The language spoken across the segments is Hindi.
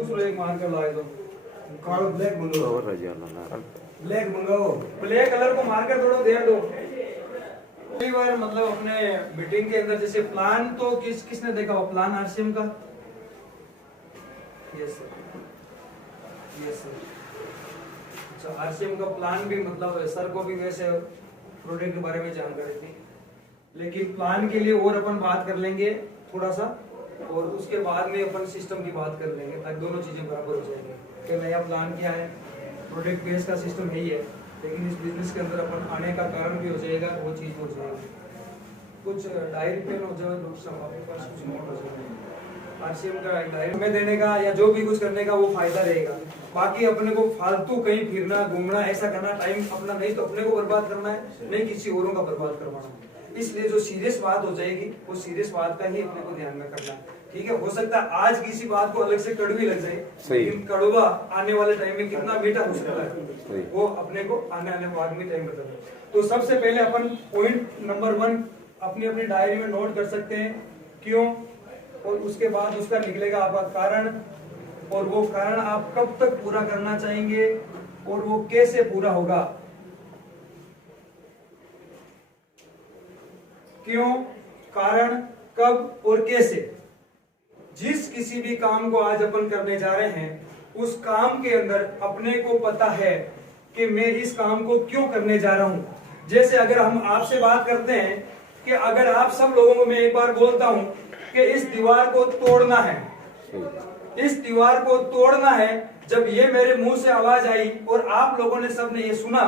दूसरा एक मार्कर लाए दो, कालो ब्लैक मंगाओ, ब्लैक मंगाओ, ब्लैक कलर को मार्कर थोड़ा दे दो। कई बार मतलब अपने मीटिंग के अंदर जैसे प्लान तो किसने देखा हो प्लान आरसीएम का? Yes sir, yes sir. अच्छा, आरसीएम का प्लान भी मतलब सर को भी वैसे प्रोडक्ट के बारे में जानकारी थी, लेकिन प्लान के लिए और अपन बात कर लेंगे थोड़ा सा, और उसके बाद में अपन सिस्टम की बात कर लेंगे ताकि दोनों चीजें बराबर हो जाएंगी कि नया प्लान क्या है। प्रोडक्ट बेस का सिस्टम यही है, लेकिन इस बिजनेस के अंदर अपन आने का कारण भी हो जाएगा, वो चीज हो जाएगी। कुछ डायरी पेन हो जाए, आपके पास कुछ नोट हो जाए, आरसीएम का डायरी में देने का या जो भी कुछ करने का वो फायदा रहेगा। बाकी अपने को फालतू कहीं फिरना घूमना ऐसा करना, टाइम अपना नहीं तो अपने को बर्बाद करना है, नहीं किसी औरों का बर्बाद करवाना है। इसलिए जो सीरियस बात हो जाएगी वो सीरियस बात का ही अपने को ध्यान में करना है, ठीक है। हो सकता है आज किसी बात को अलग से कड़वी लग जाए, लेकिन कड़वा आने वाले टाइम में कितना मीठा हो सकता है वो अपने को आने बाद में टाइम बताए। तो सबसे पहले अपन पॉइंट नंबर 1 अपनी अपनी डायरी में नोट कर सकते हैं, क्यों, और उसके बाद उसका निकलेगा आपका कारण, और वो कारण आप कब तक पूरा करना चाहेंगे और वो कैसे पूरा होगा। क्यों, कारण, कब और कैसे। जिस किसी भी काम को आज अपन करने जा रहे हैं उस काम के अंदर अपने को पता है कि मैं इस काम को क्यों करने जा रहा हूं। जैसे अगर हम आपसे बात करते हैं कि अगर आप सब लोगों को मैं एक बार बोलता हूं कि इस दीवार को तोड़ना है, इस दीवार को तोड़ना है, जब ये मेरे मुंह से आवाज आई और आप लोगों ने सबने ये सुना,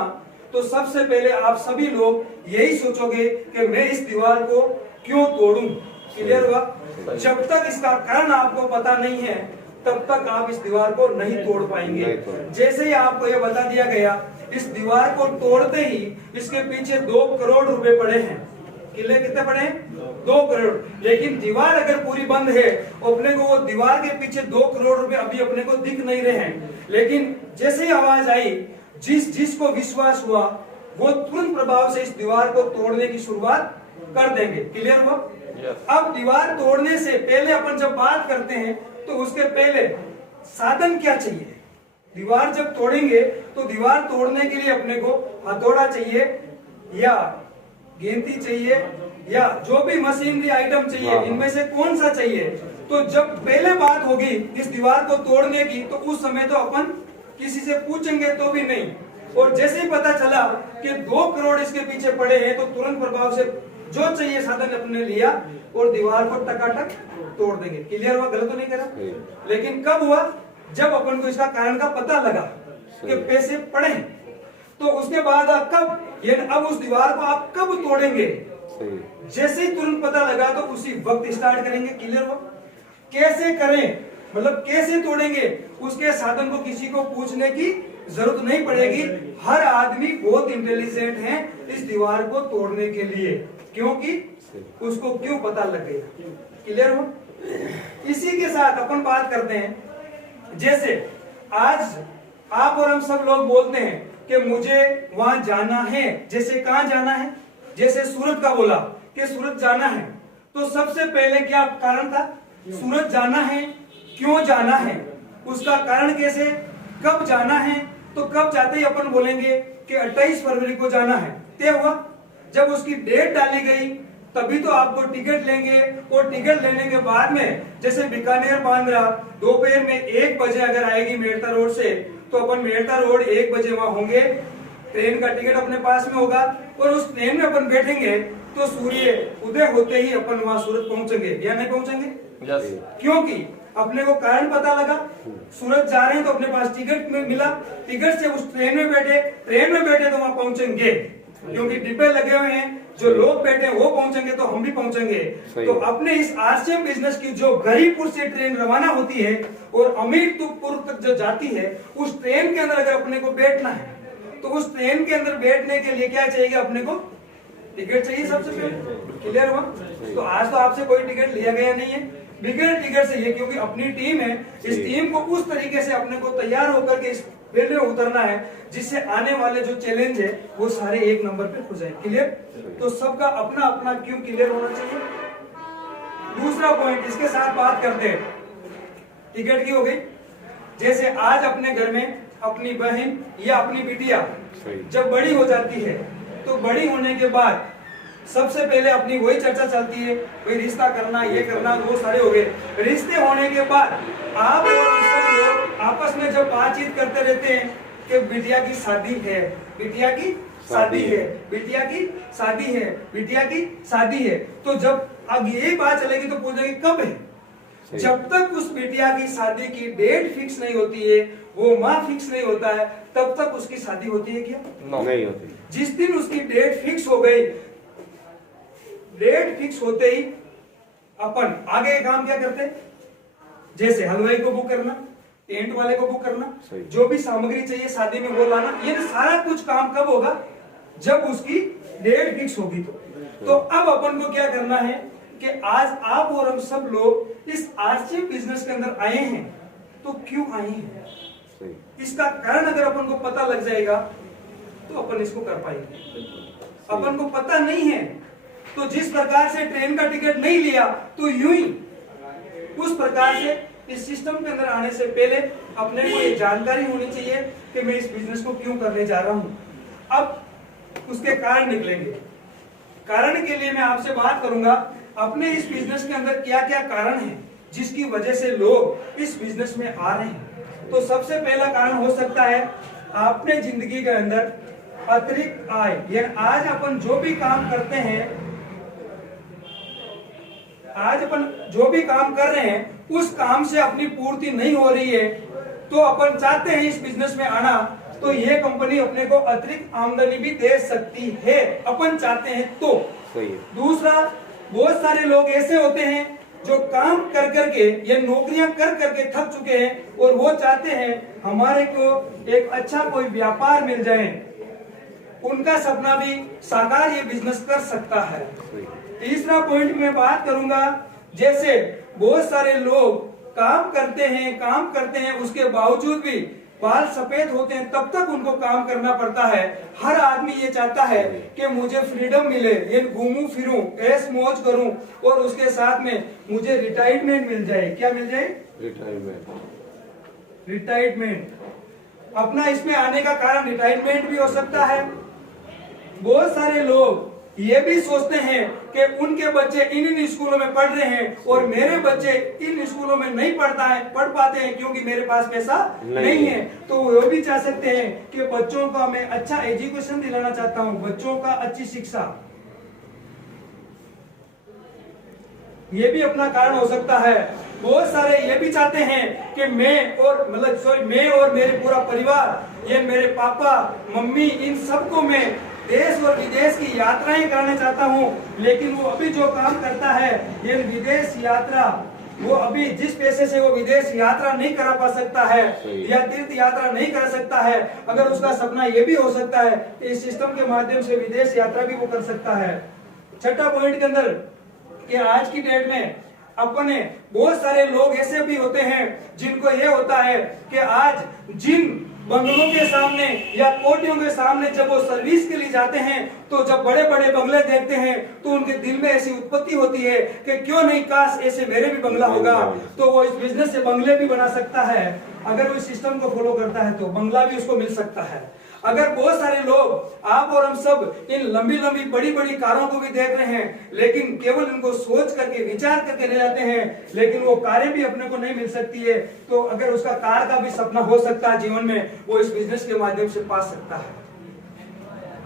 तो सबसे पहले आप सभी लोग यही सोचोगे कि मैं इस दीवार को क्यों तोड़ूं। क्लियर हुआ? जब तक इसका कारण आपको पता नहीं है तब तक आप इस दीवार को नहीं तोड़ पाएंगे। जैसे ही आपको ये बता दिया गया इस दीवार को तोड़ते ही इसके पीछे 2 करोड़ रुपए पड़े हैं। किले कितने पड़े हैं? 2 करोड़। लेकिन दीवार अगर पूरी बंद है, अपने को वो दीवार के पीछे 2 करोड़ रुपए अभी अपने को दिख नहीं रहे हैं, लेकिन जैसे ही आवाज आई, जिसको विश्वास हुआ वो तुरंत प्रभाव से इस दीवार को तोड़ने की शुरुआत कर देंगे। क्लियर हुआ? अब दीवार तोड़ने से पहले अपन जब बात करते हैं तो उसके पहले साधन क्या चाहिए। दीवार जब तोड़ेंगे तो दीवार तोड़ने के लिए अपने को हथौड़ा चाहिए या गेंती चाहिए या जो भी मशीनरी आइटम चाहिए, इनमें से कौन सा चाहिए। तो जब पहले बात होगी इस दीवार को तोड़ने की तो उस समय तो अपन किसी से पूछेंगे तो भी नहीं, और जैसे ही पता चला कि 2 करोड़ इसके पीछे पड़े हैं तो तुरंत प्रभाव से जो चाहिए साधन अपने लिया और दीवार को टकाटक तोड़ देंगे। क्लियर हुआ? गलत तो नहीं करा? लेकिन कब हुआ? जब अपन को इसका कारण का पता लगा कि पैसे पड़े, तो उसके बाद आप कब, ये अब उस दीवार को आप कब तोड़ेंगे? जैसे ही तुरंत पता लगा तो उसी वक्त स्टार्ट करेंगे। क्लियर हुआ? कैसे करें, मतलब कैसे तोड़ेंगे, उसके साधन को किसी को पूछने की जरूरत नहीं पड़ेगी। हर आदमी बहुत इंटेलिजेंट है इस दीवार को तोड़ने के लिए, क्योंकि उसको क्यों पता लग गया। क्लियर हो? इसी के साथ अपन बात करते हैं, जैसे आज आप और हम सब लोग बोलते हैं कि मुझे वहां जाना है। जैसे कहां जाना है? जैसे सूरत का बोला कि सूरत जाना है, तो सबसे पहले क्या कारण था? सूरत जाना है। क्यों जाना है, उसका कारण कैसे, कब जाना है। तो कब जाते ही अपन बोलेंगे कि 28 फरवरी को जाना है। तय हुआ? जब उसकी डेट डाली गई तभी तो आपको टिकट लेंगे, और टिकट लेने के बाद में जैसे बीकानेर बांद्रा दोपहर में 1 बजे अगर आएगी मेड़ता रोड से, तो अपन मेड़ता रोड 1 बजे वहां होंगे, ट्रेन का टिकट अपने पास में होगा, और उस ट्रेन में अपन बैठेंगे तो सूर्य उदय होते ही अपन वहां सूरत पहुंचेंगे या नहीं पहुंचेंगे? क्योंकि अपने को कारण पता लगा, सूरत जा रहे हैं तो अपने पास टिकट में मिला, टिकट से उस ट्रेन में बैठे तो वहां पहुंचेंगे, क्योंकि डिब्बे लगे हुए हैं, जो लोग बैठे हैं वो पहुंचेंगे तो हम भी पहुंचेंगे। तो अपने इस आरसीएम बिजनेस की जो गरीबपुर से ट्रेन रवाना होती है और अमीरपुर तक जो जाती है, उस ट्रेन के अंदर अगर अपने को बैठना है तो उस ट्रेन के अंदर बैठने के लिए क्या चाहिए? अपने को टिकट चाहिए सबसे पहले। क्लियर हुआ? तो आज तो आपसे कोई टिकट लिया गया नहीं है, बिगर टिकट से ये, क्योंकि अपनी टीम है, इस टीम को उस तरीके से अपने को तैयार होकर के इस फील्ड में उतरना है जिससे आने वाले जो चैलेंज है वो सारे 1 नंबर पे हो जाए। क्लियर? तो सबका अपना अपना क्यों क्लियर होना चाहिए। दूसरा पॉइंट इसके साथ बात करते हैं, टिकट की हो गई। जैसे आज अपने घर में अपनी बहन या अपनी बिटिया जब बड़ी हो जाती है तो बड़ी होने के बाद सबसे पहले अपनी वही चर्चा चलती है, कोई रिश्ता करना, ये करना, वो सारे हो गए। रिश्ते होने के बाद आप और सब लोग आपस में जब बातचीत करते रहते हैं कि बिटिया की शादी है, बिटिया की शादी है, बिटिया की शादी है, बिटिया की शादी है, तो जब अब यही बात चलेगी तो पूछेंगे कब है। जब तक उस बिटिया की शादी की डेट फिक्स नहीं होती है, वो माह फिक्स नहीं होता है, तब तक उसकी शादी होती है क्या? नहीं होती। जिस दिन उसकी डेट फिक्स हो गई, डेट फिक्स होते ही अपन आगे काम क्या करते, जैसे हलवाई को बुक करना, टेंट वाले को बुक करना, जो भी सामग्री चाहिए शादी में वो लाना, ये सारा कुछ काम कब होगा? जब उसकी डेट फिक्स होगी। तो अब अपन को क्या करना है कि आज आप और हम सब लोग इस आरसी बिजनेस के अंदर आए हैं, तो क्यों आए हैं, इसका कारण अगर अपन को पता लग जाएगा तो अपन इसको कर पाएंगे। अपन को पता नहीं है तो जिस प्रकार से ट्रेन का टिकट नहीं लिया, तो यूं ही उस प्रकार से इस सिस्टम के अंदर आने से पहले अपने को ये जानकारी होनी चाहिए कि मैं इस बिजनेस को क्यों करने जा रहा हूं। अब उसके कारण निकलेंगे। कारण के लिए मैं आपसे बात करूंगा अपने इस बिजनेस के अंदर क्या क्या कारण है जिसकी वजह से लोग इस बिजनेस में आ रहे हैं। तो सबसे पहला कारण हो सकता है आपने जिंदगी के अंदर अतिरिक्त आय, यानी आज अपन जो भी काम करते हैं, आज अपन जो भी काम कर रहे हैं उस काम से अपनी पूर्ति नहीं हो रही है, तो अपन चाहते हैं इस बिजनेस में आना, तो ये कंपनी अपने को अतिरिक्त आमदनी भी दे सकती है, अपन चाहते हैं तो। दूसरा, बहुत सारे लोग ऐसे होते हैं जो काम कर करके या नौकरियां कर करके थक चुके हैं और वो चाहते हैं हमारे को एक अच्छा कोई व्यापार मिल जाए, उनका सपना भी साकार ये बिजनेस कर सकता है। तीसरा पॉइंट मैं बात करूंगा, जैसे बहुत सारे लोग काम करते हैं उसके बावजूद भी बाल सफेद होते हैं, तब तक उनको काम करना पड़ता है। हर आदमी ये चाहता है कि मुझे फ्रीडम मिले, ये घूमूं फिरूं, ऐश मौज करूं और उसके साथ में मुझे रिटायरमेंट मिल जाए। क्या मिल जाए? रिटायरमेंट। अपना इसमें आने का कारण रिटायरमेंट भी हो सकता है। बहुत सारे लोग ये भी सोचते हैं कि उनके बच्चे इन स्कूलों में पढ़ रहे हैं और मेरे बच्चे इन स्कूलों में नहीं पढ़ पाते हैं क्योंकि मेरे पास पैसा नहीं है। तो वो भी चाह सकते हैं कि बच्चों का मैं अच्छा एजुकेशन दिलाना चाहता हूं, बच्चों का अच्छी शिक्षा, ये भी अपना कारण हो सकता है। बहुत सारे ये भी चाहते हैं कि मैं और मेरे पूरा परिवार, ये मेरे पापा मम्मी, इन सबको मैं देश और विदेश की यात्राएं कराना चाहता हूं, लेकिन वो अभी जो काम करता है ये विदेश यात्रा, वो अभी जिस पैसे से वो विदेश यात्रा नहीं करा पा सकता है या तीर्थ यात्रा नहीं कर सकता है, अगर उसका सपना ये भी हो सकता है कि इस सिस्टम के माध्यम से विदेश यात्रा भी वो कर सकता है। छठा पॉइंट के अंदर कि आज की डेट में अपने बहुत सारे लोग ऐसे भी होते हैं जिनको ये होता है कि आज जिन बंगलों के सामने या कोठियों के सामने जब वो सर्विस के लिए जाते हैं, तो जब बड़े बड़े बंगले देखते हैं तो उनके दिल में ऐसी उत्पत्ति होती है कि क्यों नहीं, काश ऐसे मेरे भी बंगला होगा। तो वो इस बिजनेस से बंगले भी बना सकता है, अगर वो इस सिस्टम को फॉलो करता है तो बंगला भी उसको मिल सकता है। अगर बहुत सारे लोग, आप और हम सब इन लंबी लंबी बड़ी बड़ी कारों को भी देख रहे हैं, लेकिन केवल इनको सोच करके विचार करके ले जाते हैं, लेकिन वो कारें भी अपने को नहीं मिल सकती है, तो अगर उसका कार का भी सपना हो सकता है जीवन में, वो इस बिजनेस के माध्यम से पा सकता है।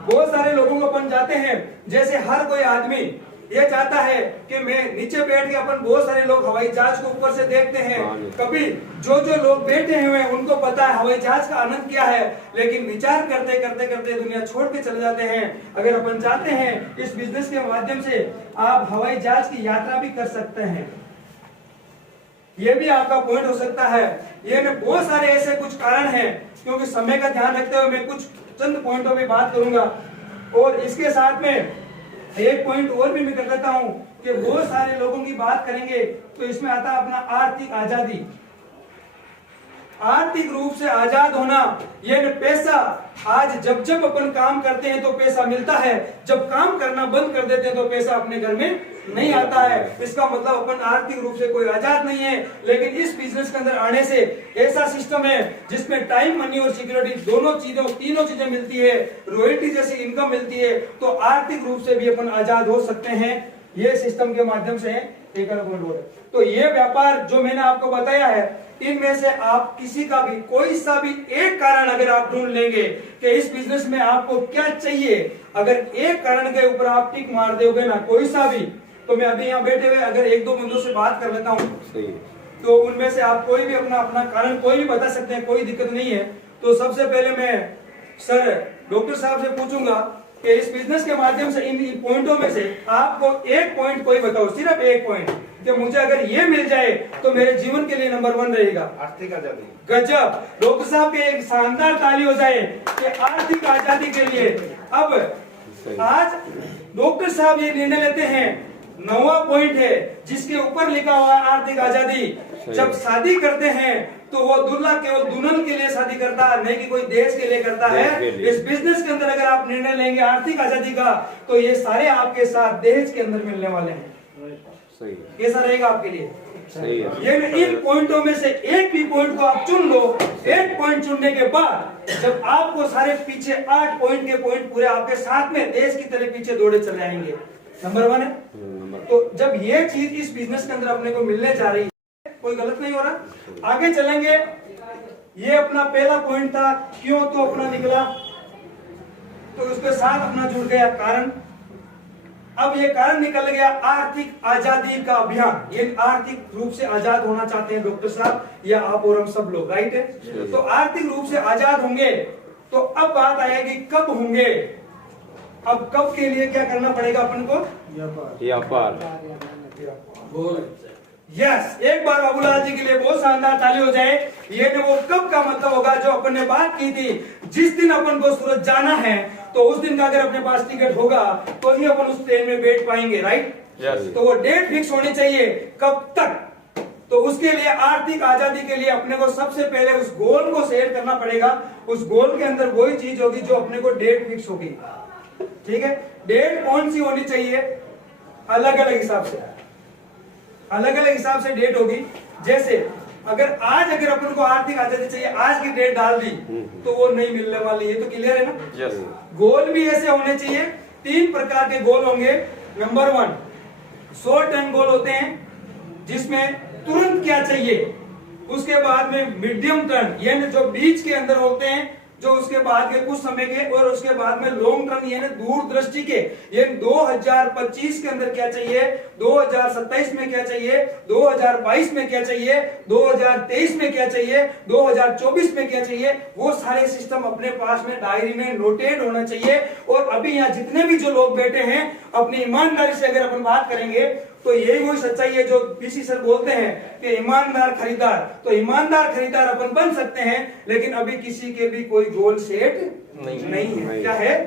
बहुत सारे लोगों को अपन जाते हैं, जैसे हर कोई आदमी ये चाहता है कि मैं नीचे बैठ के, अपन बहुत सारे लोग हवाई जहाज को ऊपर से देखते हैं, कभी जो लोग बैठे हुए हैं उनको पता है हवाई जहाज का आनंद क्या है, लेकिन विचार करते करते करते दुनिया छोड़ के चले जाते हैं। अगर अपन चाहते हैं इस बिजनेस के माध्यम से आप हवाई जहाज की यात्रा भी कर सकते हैं, ये भी आपका पॉइंट हो सकता है। ये में बहुत सारे ऐसे कुछ कारण हैं, क्योंकि समय का ध्यान रखते हुए मैं कुछ चंद पॉइंटों में बात करूंगा। और इसके साथ में एक पॉइंट और भी मैं कर देता हूं कि बहुत सारे लोगों की बात करेंगे तो इसमें आता है अपना आर्थिक आजादी। आर्थिक रूप से आजाद होना, ये पैसा, आज जब जब अपन काम करते हैं तो पैसा मिलता है, जब काम करना बंद कर देते हैं तो पैसा अपने घर में नहीं आता है। इसका मतलब अपन आर्थिक रूप से कोई आजाद नहीं है। लेकिन इस बिजनेस के अंदर आने से ऐसा सिस्टम है जिसमें टाइम, मनी और सिक्योरिटी दोनों चीजों, तीनों चीजें मिलती है, रॉयल्टी जैसी इनकम मिलती है, तो आर्थिक रूप से भी अपन आजाद हो सकते हैं। ये सिस्टम के माध्यम से एक तो ये व्यापार जो मैंने आपको बताया है, इनमें से आप किसी का भी, कोई सा भी एक कारण अगर आप ढूंढ लेंगे कि इस बिजनेस में आपको क्या चाहिए, अगर एक कारण के ऊपर आप टिक मार दोगे ना, कोई सा भी, तो मैं अभी यहाँ बैठे हुए अगर एक दो बंदों से बात कर लेता हूँ, तो उनमें से आप कोई भी अपना अपना कारण कोई भी बता सकते हैं, कोई दिक्कत नहीं है। तो सबसे पहले मैं सर डॉक्टर साहब से पूछूंगा कि इस बिजनेस के माध्यम से इन पॉइंटों में से आपको एक पॉइंट कोई बताओ, सिर्फ एक पॉइंट, कि मुझे अगर ये मिल जाए तो मेरे जीवन के लिए नंबर 1 रहेगा। आर्थिक आजादी। गजब, डॉक्टर साहब के एक शानदार ताली हो जाए कि आर्थिक आजादी के लिए। अब आज डॉक्टर साहब ये निर्णय लेते हैं, 9वां पॉइंट है जिसके ऊपर लिखा हुआ है आर्थिक आजादी। जब शादी करते हैं तो वो दूल्हा केवल दुल्हन के लिए शादी करता है, नहीं कि कोई देश के लिए करता है। इस बिजनेस के अंदर अगर आप निर्णय लेंगे आर्थिक आजादी का, तो ये सारे आपके साथ देश के अंदर मिलने वाले हैं। सही। कैसा रहेगा आपके लिए? सही है। ये इन पॉइंटों में से एक भी पॉइंट को आप चुन लो। एक पॉइंट चुनने के बाद जब आपको सारे पीछे 8 पॉइंट के पॉइंट पूरे आपके साथ में देश की तरह पीछे दौड़े चले आएंगे। नंबर 1 है। तो जब ये चीज इस बिजनेस के अंदर अपने को मिलने जा रही है, कोई गलत नहीं हो रहा। आगे चलेंगे। ये अपना पहला पॉइंट था, क्यों तो अपना निकला, तो उसके साथ अपना जुड़ गया कारण। अब ये कारण निकल गया आर्थिक आजादी का अभियान। ये आर्थिक रूप से आजाद होना चाहते हैं डॉक्टर साहब, या आप और हम सब लोग, राइट है। तो आर्थिक रूप से आजाद होंगे, तो अब बात आएगी कब होंगे। अब कब के लिए क्या करना पड़ेगा अपन को? व्यापार। यस, एक बार बाबूलाल जी के लिए बहुत शानदार ताली हो जाए। ये वो कब का मतलब होगा जो अपन ने बात की थी, जिस दिन अपन को सूरत जाना है तो उस दिन का अगर अपने पास टिकट होगा तो ही अपन उस ट्रेन में बैठ पाएंगे, राइट। यस। तो वो डेट फिक्स होनी चाहिए कब तक। तो उसके लिए आर्थिक आजादी के लिए अपने को सबसे पहले उस गोल को सेट करना पड़ेगा। उस गोल के अंदर वही चीज होगी जो अपने को डेट फिक्स होगी, ठीक है। डेट कौन सी होनी चाहिए? अलग अलग हिसाब से, अलग अलग हिसाब से डेट होगी। जैसे अगर अपन को आर्थिक आजादी चाहिए, आज की डेट डाल दी तो वो नहीं मिलने वाली है। तो क्लियर है ना? यस। गोल भी ऐसे होने चाहिए। 3 प्रकार के गोल होंगे। नंबर 1 शॉर्ट टर्म गोल होते हैं जिसमें तुरंत क्या चाहिए। उसके बाद में मीडियम टर्म, यानी जो बीच के अंदर होते हैं, जो उसके बाद के कुछ समय के, और उसके बाद में लॉन्ग टर्म यानी दूरदृष्टि के। ये 2025 के अंदर क्या चाहिए, 2027 में क्या चाहिए, 2022 में क्या चाहिए, 2023 में क्या चाहिए, 2024 में क्या चाहिए, वो सारे सिस्टम अपने पास में डायरी में नोटेड होना चाहिए। और अभी यहाँ जितने भी जो लोग बैठे हैं, अपनी ईमानदारी से अगर अपन बात करेंगे तो यही वही सच्चाई है जो पीसी सर बोलते हैं कि ईमानदार खरीदार। तो ईमानदार खरीदार अपन बन सकते हैं, लेकिन अभी किसी के भी कोई गोल सेट नहीं है। क्या है?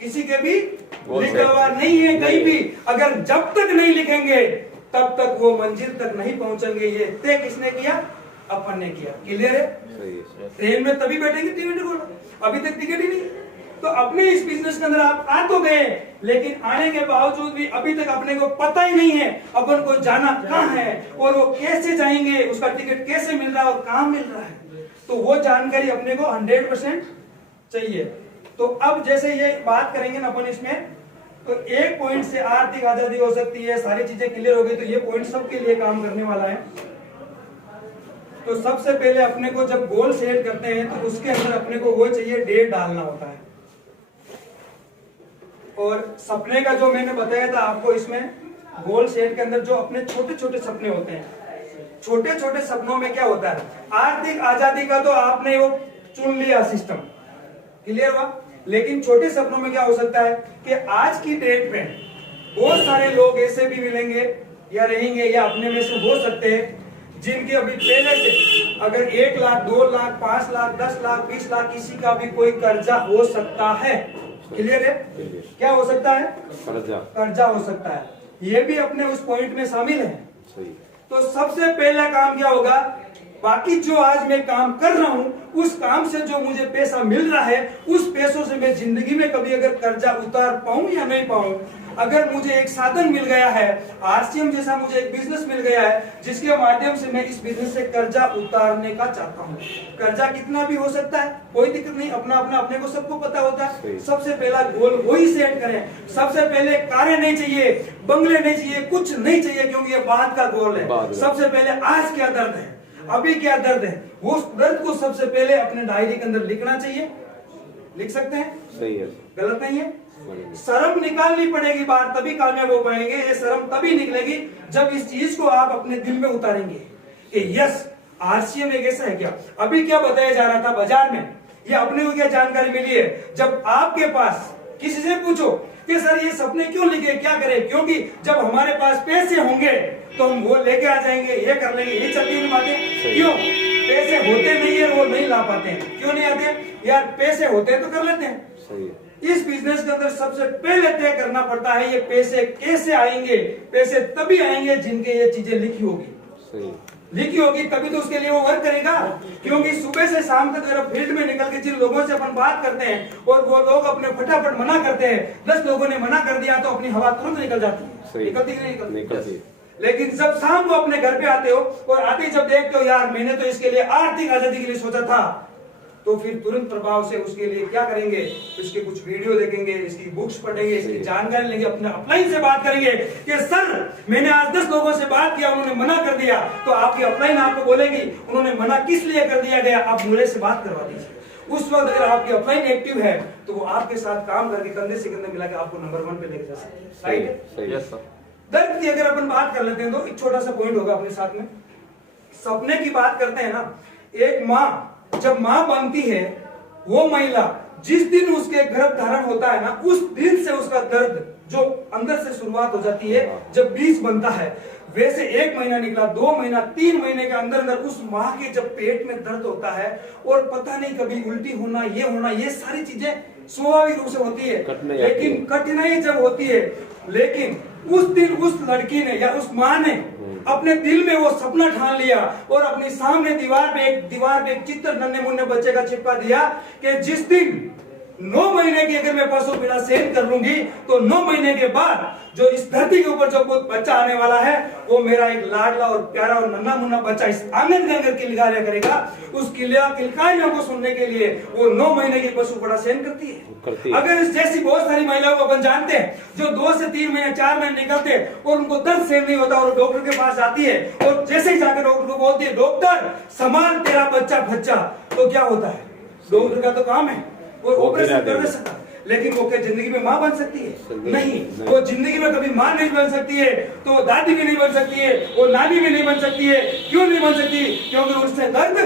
किसी के भी लिखा हुआ नहीं है कहीं भी। अगर जब तक नहीं लिखेंगे तब तक वो मंजिल तक नहीं पहुंचेंगे। ये तय किसने किया? अपन ने किया। क्लियर है? ट्रेन में तभी बैठेंगे टिकट को, अभी तक टिकट ही नहीं। तो अपने इस बिजनेस के अंदर आप आ तो गए, लेकिन आने के बावजूद भी अभी तक अपने को पता ही नहीं है अपन को जाना कहाँ है, और वो कैसे जाएंगे, उसका टिकट कैसे मिल रहा है और कहाँ मिल रहा है। तो वो जानकारी अपने को 100% चाहिए। तो अब जैसे ये बात करेंगे ना अपन इसमें, तो एक पॉइंट से आर्थिक आजादी हो सकती है, सारी चीजें क्लियर हो गई। तो ये पॉइंट सबके लिए काम करने वाला है। तो सबसे पहले अपने को जब गोल सेट करते हैं तो उसके अंदर अपने को वो चाहिए, डेट डालना होता है। और सपने का जो मैंने बताया था आपको, इसमें गोल सेट के अंदर जो अपने छोटे छोटे सपने होते हैं, छोटे छोटे सपनों में क्या होता है, आर्थिक आजादी का तो आपने वो चुन लिया सिस्टम, क्लियर हुआ। लेकिन छोटे सपनों में क्या हो सकता है कि आज की डेट में बहुत सारे लोग ऐसे भी मिलेंगे या रहेंगे या अपने में से हो सकते हैं जिनके अभी पहले से अगर 1 लाख, 2 लाख, 5 लाख, 10 लाख, 20 लाख किसी का भी कोई कर्जा हो सकता है। क्लियर है? क्या हो सकता है? कर्जा हो सकता है। ये भी अपने उस पॉइंट में शामिल है। तो सबसे पहला काम क्या होगा, बाकी जो आज मैं काम कर रहा हूं, उस काम से जो मुझे पैसा मिल रहा है, उस पैसों से मैं जिंदगी में कभी अगर कर्जा उतार पाऊं या नहीं पाऊं, अगर मुझे एक साधन मिल गया है, आरसीएम जैसा मुझे एक बिजनेस मिल गया है, जिसके माध्यम से मैं इस बिजनेस से कर्जा उतारने का चाहता हूँ। कर्जा कितना भी हो सकता है, कोई दिक्कत नहीं, अपना अपना अपने को सबको पता होता है। सबसे पहला गोल वही सेट करें। सबसे पहले कारें नहीं चाहिए, बंगले नहीं चाहिए, कुछ नहीं चाहिए, क्योंकि ये बाद का गोल है। सबसे पहले आज क्या दर्द है, अभी क्या दर्द है, वो दर्द को सबसे पहले अपने डायरी के अंदर लिखना चाहिए। लिख सकते हैं? सही है, गलत नहीं है। शर्म निकालनी पड़ेगी बाहर, तभी कामयाब हो पाएंगे। ये शर्म तभी निकलेगी जब इस चीज को आप अपने दिल में उतारेंगे कि यस, आरसीएम एक ऐसा है। क्या अभी क्या बताया जा रहा था बाजार में, ये अपने को क्या जानकारी मिली है, जब आपके पास किसी से पूछो कि सर ये सपने क्यों लिखे, क्या करें, क्योंकि जब हमारे पास पैसे होंगे तो हम वो लेके आ जाएंगे, ये कर लेंगे, ये चलती है बातें। क्यों? पैसे होते नहीं है, वो नहीं ला पाते हैं। क्यों नहीं आते यार? पैसे होते हैं तो कर लेते हैं। सही है। इस बिजनेस के अंदर सबसे पहले तय करना पड़ता है ये पैसे कैसे आएंगे। पैसे तभी आएंगे जिनके ये चीजें लिखी होगी। सही। लिखी होगी तभी तो उसके लिए वो वर्क करेगा। क्योंकि सुबह से शाम तक अगर फील्ड में निकल के जिन लोगों से अपन बात करते हैं और वो लोग अपने फटाफट मना करते हैं, 10 लोगों ने मना कर दिया तो अपनी हवा तुरंत निकल जाती है। निकलती नहीं निकलती। लेकिन जब शाम को अपने घर पे आते हो और आते ही जब देखते हो यार मैंने तो इसके लिए आर्थिक आजादी के लिए सोचा था, तो फिर तुरंत प्रभाव से उसके लिए क्या करेंगे, इसके कुछ वीडियो देखेंगे, इसकी बुक्स पढ़ेंगे, इसकी जानकारी लेंगे, अपने अपलाइन से बात करेंगे कि सर मैंने आज 10 लोगों से बात किया, उन्होंने मना कर दिया। तो आपकी अपलाइन आपको बोलेगी उन्होंने मना किस लिए कर दिया गया, आप मुझे से बात करवा दीजिए। उस वक्त अगर आपकी अपलाइन एक्टिव है तो वो आपके साथ काम करके कंधे से कंधे मिला के आपको नंबर 1 पे लेके जा सकते हैं। राइट है? दर्द की अगर अपन बात कर लेते हैं तो एक छोटा सा पॉइंट होगा अपने साथ में। सपने की बात करते हैं ना, एक माँ जब माँ बनती है, वो महिला जिस दिन उसके गर्भ धारण होता है ना, उस दिन से उसका दर्द जो अंदर से शुरुआत हो जाती है। जब बीज बनता है, वैसे 1 महीना निकला, 2 महीना, 3 महीने के अंदर अंदर उस माँ के जब पेट में दर्द होता है और पता नहीं कभी उल्टी होना, ये सारी चीजें स्वाभाविक रूप से होती है। लेकिन कठिनाई जब होती है, लेकिन उस दिन उस लड़की ने या उस माँ ने अपने दिल में वो सपना ठान लिया और अपने सामने दीवार पे एक चित्र नन्हे मुन्ने बच्चे का चिपका दिया कि जिस दिन 9 महीने की अगर मैं पशु पीड़ा सहन कर लूंगी तो 9 महीने के बाद जो इस धरती के ऊपर जो बच्चा आने वाला है वो मेरा एक लाडला और प्यारा और नन्हा मुन्ना बच्चा इस आंगन के अंदर किलकारियां करेगा। उस किलकारियों को सुनने के लिए वो 9 महीने की पशु पीड़ा सहन करती है। अगर इस जैसी बहुत सारी महिलाओं को अपन जानते हैं जो 2 से 3 महीने 4 महीने निकलते और उनको दर्द सहन नहीं होता और डॉक्टर के पास जाती है और जैसे ही जाकर डॉक्टर को बोलती है डॉक्टर संभाल तेरा बच्चा बच्चा, तो क्या होता है? डॉक्टर का तो काम है वो ऑपरेशन कर दे सकता, लेकिन वो क्या जिंदगी में माँ बन सकती है? नहीं। वो जिंदगी में कभी माँ नहीं बन सकती है, तो वो दादी भी नहीं बन सकती है, वो नानी भी नहीं बन सकती है। क्यों नहीं बन सकती? क्योंकि उसने दर्द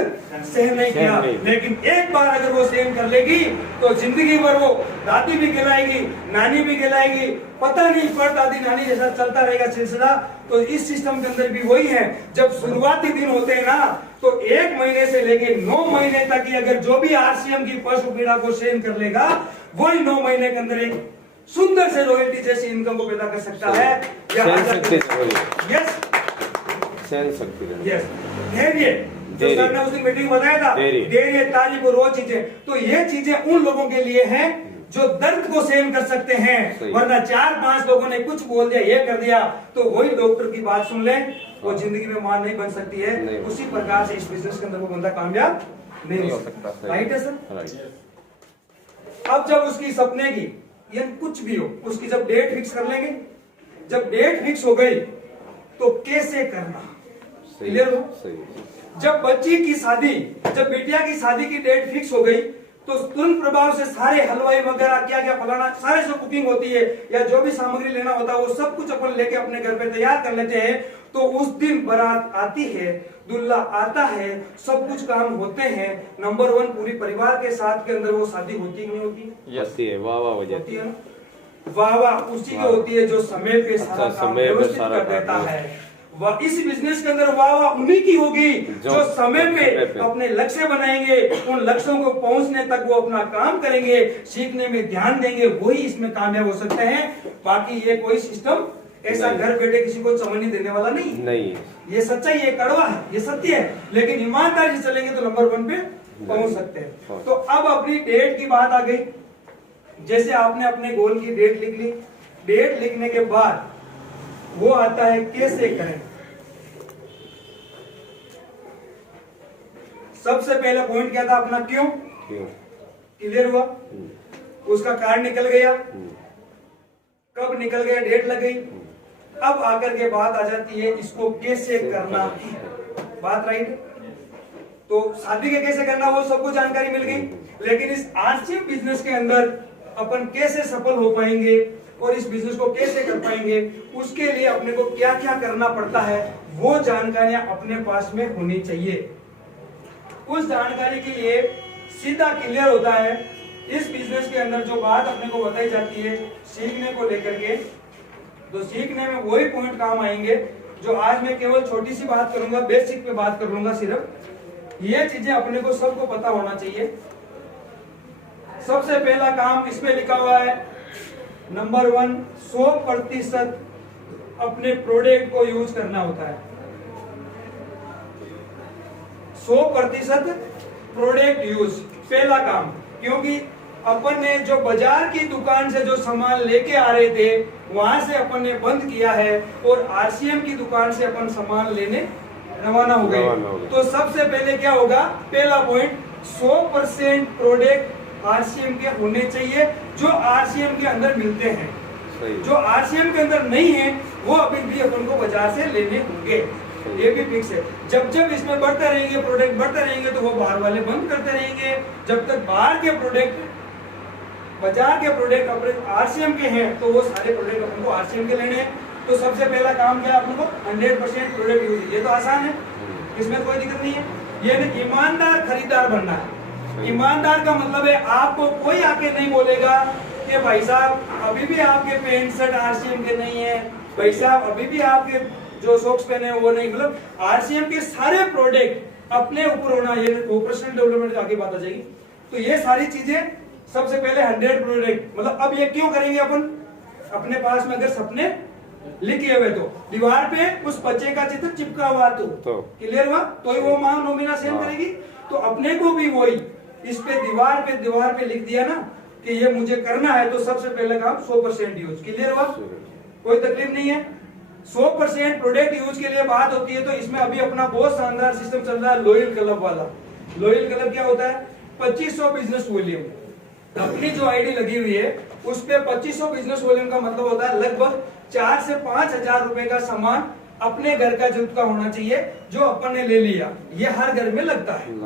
सहन नहीं किया। लेकिन एक बार अगर वो सहन कर लेगी तो जिंदगी भर वो दादी भी कहलाएगी, नानी भी कहलाएगी, पता नहीं पर दादी नानी जैसा चलता रहेगा सिलसिला। तो इस सिस्टम के अंदर भी वही है, जब शुरुआती दिन होते हैं ना, तो 1 महीने से लेके 9 महीने तक की अगर जो भी आरसीएम की पशु पीड़ा को सहन कर लेगा, वही 9 महीने के अंदर एक सुंदर से रॉयल्टी जैसी इनकम को पैदा कर सकता है। धैर्य, जो सर ने उस दिन मीटिंग में बताया था, धैर्य, तारीफ और वो चीजें, तो ये चीजें उन लोगों के लिए हैं जो दर्द को सहन कर सकते हैं। वरना 4-5 लोगों ने कुछ बोल दिया, ये कर दिया, तो वही डॉक्टर की बात सुन ले, वो जिंदगी में मां नहीं बन सकती है। उसी प्रकार से इस बिजनेस के अंदर वो बंदा कामयाब नहीं हो सकता। राइट है सर? अब जब उसकी सपने की या कुछ भी हो, उसकी जब डेट फिक्स कर लेंगे, जब डेट फिक्स हो गई तो कैसे करना क्लियर हो। जब बच्ची की शादी, जब बिटिया की शादी की डेट फिक्स हो गई तो तुरंत प्रभाव से सारे हलवाई वगैरह क्या क्या फलाना सारे जो कुकिंग होती है या जो भी सामग्री लेना होता है वो सब कुछ अपन लेके अपने घर पे तैयार कर लेते हैं। तो उस दिन बारात आती है, दूल्हा आता है, सब कुछ काम होते हैं। नंबर 1 पूरी परिवार के साथ के अंदर वो शादी होती नहीं होती? होती है। वाह वाह हो जाती है। वाह वाह उसी की होती है जो समय पे सारा काम व्यवस्थित कर देता है। इस बिजनेस के अंदर वाह वाह उन्हीं की होगी जो समय पे अपने लक्ष्य बनाएंगे, उन लक्ष्यों को पहुंचने तक वो अपना काम करेंगे, सीखने में ध्यान देंगे, वही इसमें कामयाब हो सकते हैं। बाकी ये कोई सिस्टम ऐसा नहीं। घर बैठे किसी को चमन देने वाला नहीं है। नहीं ये सच्चाई है, कड़वा है, ये सत्य है, लेकिन ईमानदारी से चलेंगे तो नंबर 1 पे पहुंच सकते हैं। तो अब अपनी डेट की बात आ गई। जैसे आपने अपने गोल की डेट लिख ली, डेट लिखने के बाद वो आता है कैसे करें। सबसे पहला पॉइंट क्या था अपना, क्यों क्यों क्लियर हुआ, उसका कारण निकल गया, कब निकल गया, डेट लग गई। अब आकर के बात आ जाती है इसको कैसे करना है, बात राइट। तो शादी के कैसे करना वो सबको जानकारी मिल गई, लेकिन इस आरसीएम बिजनेस के अंदर अपन कैसे सफल हो पाएंगे और इस बिजनेस को कैसे कर पाएंगे, उसके लिए अपने को क्या क्या करना पड़ता है, वो जानकारियां अपने पास में होनी चाहिए। उस जानकारी के लिए सीधा क्लियर होता है इस बिजनेस के अंदर जो बात अपने को बताई जाती है सीखने को लेकर के, तो सीखने में वही पॉइंट काम आएंगे जो आज मैं केवल छोटी सी बात करूंगा, बेसिक पे बात कर लूंगा। सिर्फ ये चीजें अपने को सबको पता होना चाहिए। सबसे पहला काम इसमें लिखा हुआ है नंबर 1, 100% अपने प्रोडक्ट को यूज करना होता है। 100% प्रोडक्ट यूज पहला काम, क्योंकि अपन ने जो बाजार की दुकान से जो सामान लेके आ रहे थे वहां से अपन ने बंद किया है और आरसीएम की दुकान से अपन सामान लेने रवाना हो गए। तो सबसे पहले क्या होगा, पहला पॉइंट 100% प्रोडक्ट आरसीएम के होने चाहिए जो आरसीएम के अंदर मिलते हैं। जो आरसीएम के अंदर नहीं है वो अभी भी अपन को बाजार से लेने होंगे, ये भी फिक्स है। जब जब इसमें बढ़ते रहेंगे, प्रोडक्ट बढ़ते रहेंगे, तो वो बाहर वाले बंद करते रहेंगे। जब तक बाहर के प्रोडक्ट, बाजार के प्रोडक्ट अपने आरसीएम के हैं तो वो सारे प्रोडक्ट अपन को आरसीएम के लेने हैं। तो सबसे पहला काम क्या है अपन को, 100% प्रोडक्ट यूज। ये तो आसान है, इसमें कोई दिक्कत नहीं है। ये ईमानदार खरीदार बनना है। ईमानदार का मतलब है आपको कोई आके नहीं बोलेगा कि भाई साहब अभी भी आपके पैंट शर्ट आरसीएम के नहीं है, भाई साहब अभी भी आपके जो सॉक्स पहने हैं वो नहीं। मतलब आरसीएम के सारे प्रोडक्ट अपने ऊपर होना, ये ऑपरेशनल डेवलपमेंट आगे बात आ जाएगी। तो ये सारी चीजें सबसे पहले 100 प्रोडक्ट। मतलब अब ये क्यों करेंगे अपन, अपने पास में अगर सपने लिखे हुए तो दीवार पे उस बच्चे का चित्र चिपका हुआ तो क्लियर हुआ, तो ही वो मां नोमिना सेंड करेगी। तो अपने को भी वही इस पे दीवार पे लिख दिया ना कि ये मुझे करना है, तो सबसे पहले काम 100% यूज। क्लियर हुआ, कोई तकलीफ नहीं है। 100% प्रोडक्ट यूज के लिए बात होती है तो इसमें अभी अपना बहुत शानदार सिस्टम चल रहा है लॉयल क्लब वाला। लॉयल क्लब क्या होता है, 2500 बिजनेस वॉल्यूम। अपनी जो आईडी लगी हुई है उस पे 2500 बिजनेस वॉल्यूम का मतलब होता है लगभग 4 से 5 हजार रुपए का सामान अपने घर का जुट का होना चाहिए जो अपन ने ले लिया। ये हर घर में लगता है,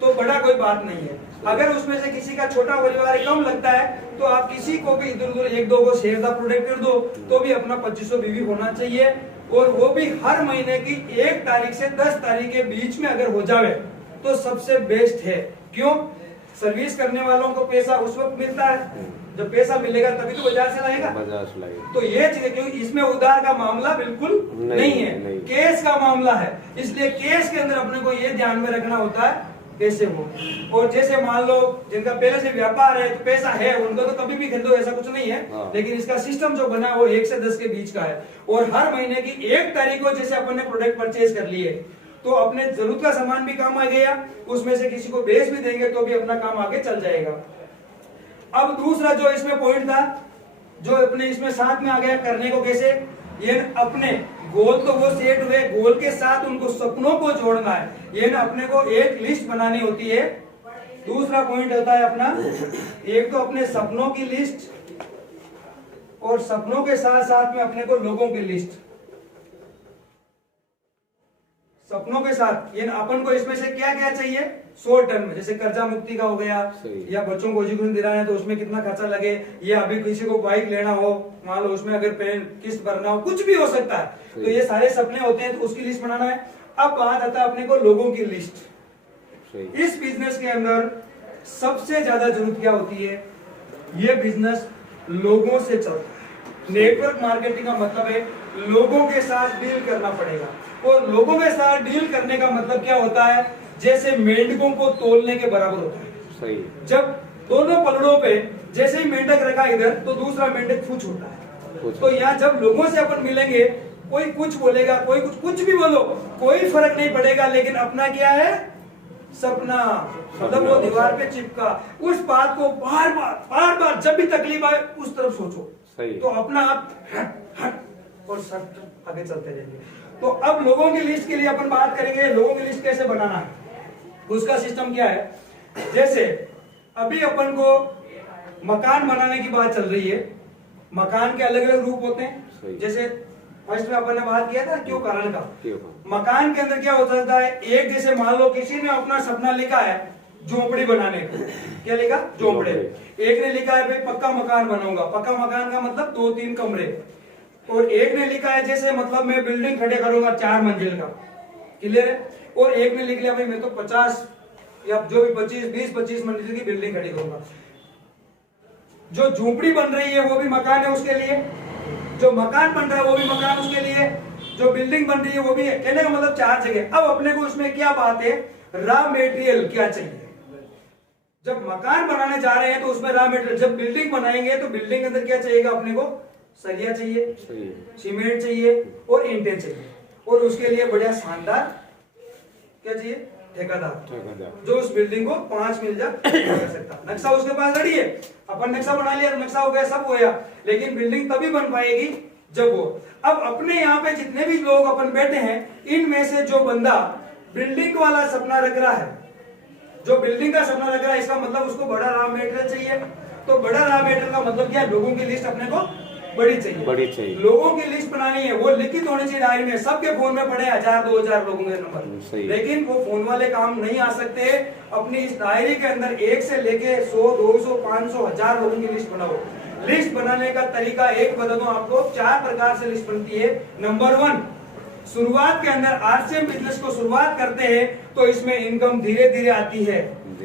तो बड़ा कोई बात नहीं है। अगर उसमें से किसी का छोटा परिवार कम लगता है तो आप किसी को भी इधर उधर 1-2 को शेयर का प्रोडक्ट कर दो, तो भी अपना 2500 बीवी होना चाहिए। और वो भी हर महीने की 1 तारीख से 10 तारीख के बीच में अगर हो जाए तो सबसे बेस्ट है। क्यों, सर्विस करने वालों को पैसा उस वक्त मिलता है जब पैसा मिलेगा तभी तो बाजार से लाएगा। तो ये चीज, क्योंकि इसमें उधार का मामला बिल्कुल नहीं है, केस का मामला है। इसलिए केस के अंदर अपने को ये ध्यान में रखना होता है कैसे हो। और जैसे मान लो जिनका पहले से व्यापार है तो पैसा है उनको तो कभी भी खरीदो, ऐसा कुछ नहीं है। लेकिन इसका सिस्टम जो बना है वो 1 से 10 के बीच का है। और हर महीने की 1 तारीख को जैसे अपन ने प्रोडक्ट परचेज कर लिए तो अपने जरूरत का सामान भी काम आ गया, उसमें से किसी को बेच भी देंगे तो भी अपना काम आगे चल जाएगा। अब दूसरा जो इसमें पॉइंट था जो अपने इसमें साथ में आ गया, करने को कैसे, ये अपने गोल तो वो सेट हुए, गोल के साथ उनको सपनों को जोड़ना है। ये ना अपने को एक लिस्ट बनानी होती है। दूसरा पॉइंट होता है अपना, एक तो अपने सपनों की लिस्ट और सपनों के साथ साथ में अपने को लोगों की लिस्ट। सपनों के साथ ये अपन को इसमें से क्या क्या चाहिए शॉर्ट टर्म में, जैसे कर्जा मुक्ति का हो गया या बच्चों को एजुकेशन दिलाना है तो उसमें कितना खर्चा लगे, या अभी किसी को बाइक लेना हो, मान लो उसमें अगर किस्त भरना हो, कुछ भी हो सकता है। तो ये सारे सपने होते हैं तो उसकी लिस्ट बनाना है। अब बात आता है अपने को लोगों की लिस्ट। इस बिजनेस के अंदर सबसे ज्यादा जरूरत क्या होती है, ये बिजनेस लोगों से चलता है। नेटवर्क मार्केटिंग का मतलब है लोगों के साथ डील करना पड़ेगा। और लोगों के साथ डील करने का मतलब क्या होता है, जैसे मेंढकों को तोलने के बराबर होता है। सही। जब दोनों पलड़ों पे जैसे ही मेंढक रखा इधर तो दूसरा मेंढक फूच होता है। तो यहाँ जब लोगों से अपन मिलेंगे, कोई कुछ बोलेगा, कोई कुछ भी बोलो, कोई फर्क नहीं पड़ेगा, लेकिन अपना क्या है, सपना। मतलब वो दीवार पे चिपका, उस बात को बार बार जब भी तकलीफ आए उस तरफ सोचो। सही। तो अपना आप हट और सट आगे चलते रहेंगे। तो अब लोगों की लिस्ट के लिए अपन बात करेंगे, लोगों की लिस्ट कैसे बनाना है, उसका सिस्टम क्या है। जैसे अभी अपन को मकान बनाने की बात चल रही है, मकान के अलग अलग रूप होते हैं। जैसे फर्स्ट में अपन ने बात किया था क्यों कारण का। मकान के अंदर क्या हो सकता है, एक जैसे मान लो किसी ने अपना सपना लिखा है झोपड़ी बनाने का, क्या लिखा, झोपड़े। एक ने लिखा है भाई पक्का मकान बनाऊंगा, पक्का मकान का मतलब 2-3 कमरे। और एक ने लिखा है जैसे मतलब मैं बिल्डिंग खड़े करूंगा 4 मंजिल का, क्लियर है। और एक ने लिख लिया भाई मैं तो 50 या जो भी 20-25 मंजिल की बिल्डिंग खड़ी करूंगा। जो झोपड़ी बन रही है वो भी मकान है उसके लिए, जो मकान बन रहा है वो भी मकान उसके लिए, जो बिल्डिंग बन रही है वो भी है। कहने का मतलब 4 जगह। अब अपने को उसमें क्या बात है, रॉ मेटेरियल क्या चाहिए। जब मकान बनाने जा रहे हैं तो उसमें रॉ मेटेरियल, जब बिल्डिंग बनाएंगे तो बिल्डिंग के अंदर क्या चाहिएगा अपने को, सरिया चाहिए, सीमेंट चाहिए और ईंटें चाहिए। और उसके लिए बढ़िया शानदार क्या चाहिए, ठेकेदार, जो उस बिल्डिंग को 5 मिल कर सकता। नक्शा उसके पास रेडी है, अपन नक्शा बना लिया, नक्शा हो गया, सब हो गया, लेकिन बिल्डिंग तभी बन पाएगी जब वो। अब अपने यहाँ पे जितने भी लोग अपन बैठे हैं, इनमें से जो बंदा बिल्डिंग वाला सपना रख रहा है, जो बिल्डिंग का सपना रख रहा है, इसका मतलब उसको बड़ा रॉ मेटेरियल चाहिए। तो बड़ा रॉ मेटेरियल का मतलब क्या है, लोगों की लिस्ट अपने को बड़ी चाहिए। लोगों की लिस्ट बनानी है, वो लिखित होनी चाहिए डायरी में। सबके फोन में पड़े 1000-2000 लोगों के नंबर, लेकिन वो फोन वाले काम नहीं आ सकते। अपनी इस डायरी के अंदर 1 से लेके 100, 200, 500, 1000 लोगों की लिस्ट बनाओ। लिस्ट बनाने का तरीका एक बता दूं आपको, 4 प्रकार से लिस्ट बनती है। नंबर 1, शुरुआत के अंदर आरसीएम बिजनेस को शुरुआत करते हैं तो इसमें इनकम धीरे धीरे आती है।